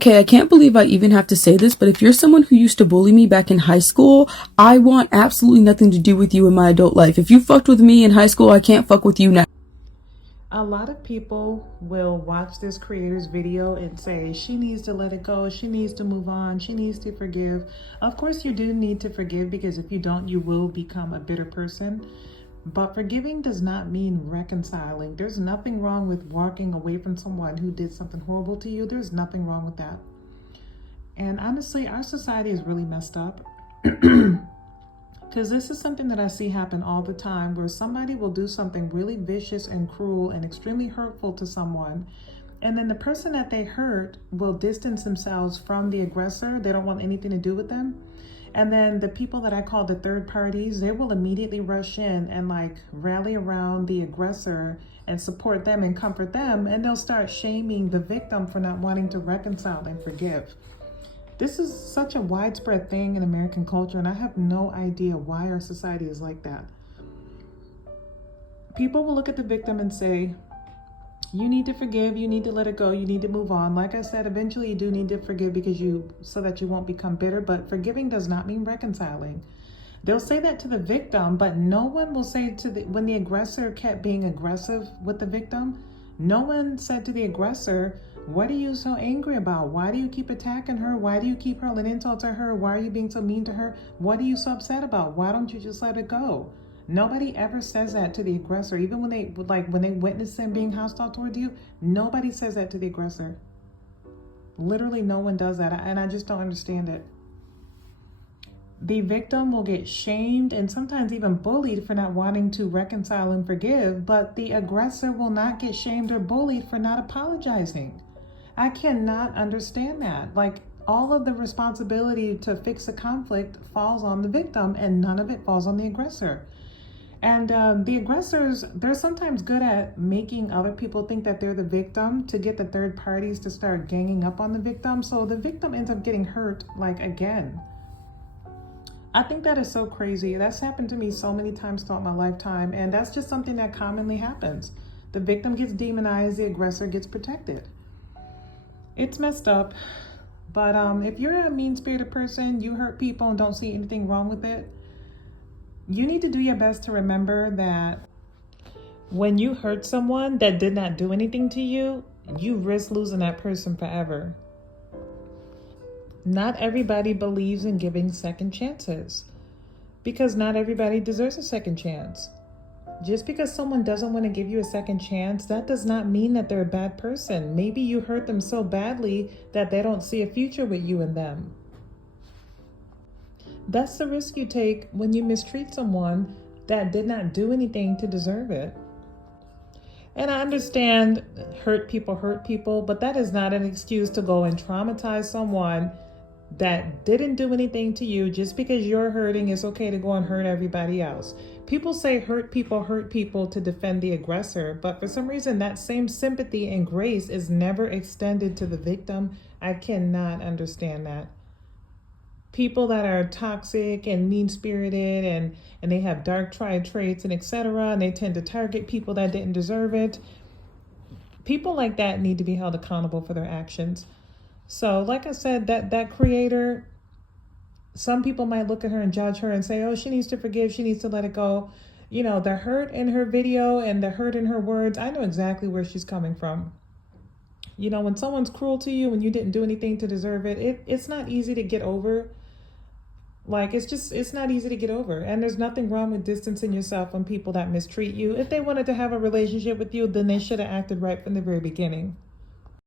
Okay, I can't believe I even have to say this, but if you're someone who used to bully me back in high school, I want absolutely nothing to do with you in my adult life. If you fucked with me in high school, I can't fuck with you now. A lot of people will watch this creator's video and say, she needs to let it go, she needs to move on, she needs to forgive. Of course you do need to forgive, because if you don't, you will become a bitter person. But forgiving does not mean reconciling. There's nothing wrong with walking away from someone who did something horrible to you. There's nothing wrong with that. And honestly, our society is really messed up. Because this is something that I see happen all the time, where somebody will do something really vicious and cruel and extremely hurtful to someone, and then the person that they hurt will distance themselves from the aggressor. They don't want anything to do with them. And then the people that I call the third parties, they will immediately rush in and like rally around the aggressor and support them and comfort them, and they'll start shaming the victim for not wanting to reconcile and forgive. This is such a widespread thing in American culture, and I have no idea why our society is like that. People will look at the victim and say, you need to forgive, you need to let it go, you need to move on. Like I said, eventually you do need to forgive so that you won't become bitter, but forgiving does not mean reconciling. They'll say that to the victim, but no one will say when the aggressor kept being aggressive with the victim, no one said to the aggressor, what are you so angry about? Why do you keep attacking her? Why do you keep hurling insults at her? Why are you being so mean to her? What are you so upset about? Why don't you just let it go? Nobody ever says that to the aggressor. Even when they witness them being hostile toward you, nobody says that to the aggressor. Literally no one does that, and I just don't understand it. The victim will get shamed and sometimes even bullied for not wanting to reconcile and forgive, but the aggressor will not get shamed or bullied for not apologizing. I cannot understand that. Like, all of the responsibility to fix a conflict falls on the victim, and none of it falls on the aggressor. And the aggressors, they're sometimes good at making other people think that they're the victim to get the third parties to start ganging up on the victim. So the victim ends up getting hurt, like, again. I think that is so crazy. That's happened to me so many times throughout my lifetime, and that's just something that commonly happens. The victim gets demonized, the aggressor gets protected. It's messed up. But if you're a mean-spirited person, you hurt people and don't see anything wrong with it, you need to do your best to remember that when you hurt someone that did not do anything to you, you risk losing that person forever. Not everybody believes in giving second chances, because not everybody deserves a second chance. Just because someone doesn't want to give you a second chance, that does not mean that they're a bad person. Maybe you hurt them so badly that they don't see a future with you and them. That's the risk you take when you mistreat someone that did not do anything to deserve it. And I understand hurt people, but that is not an excuse to go and traumatize someone that didn't do anything to you. Just because you're hurting, it's okay to go and hurt everybody else. People say hurt people to defend the aggressor, but for some reason that same sympathy and grace is never extended to the victim. I cannot understand that. People that are toxic and mean-spirited and they have dark traits and etc., and they tend to target people that didn't deserve it. People like that need to be held accountable for their actions. So like I said, that creator, some people might look at her and judge her and say, oh, she needs to forgive, she needs to let it go. You know, the hurt in her video and the hurt in her words, I know exactly where she's coming from. You know, when someone's cruel to you and you didn't do anything to deserve it, it's not easy to get over. Like, it's not easy to get over. And there's nothing wrong with distancing yourself from people that mistreat you. If they wanted to have a relationship with you, then they should have acted right from the very beginning.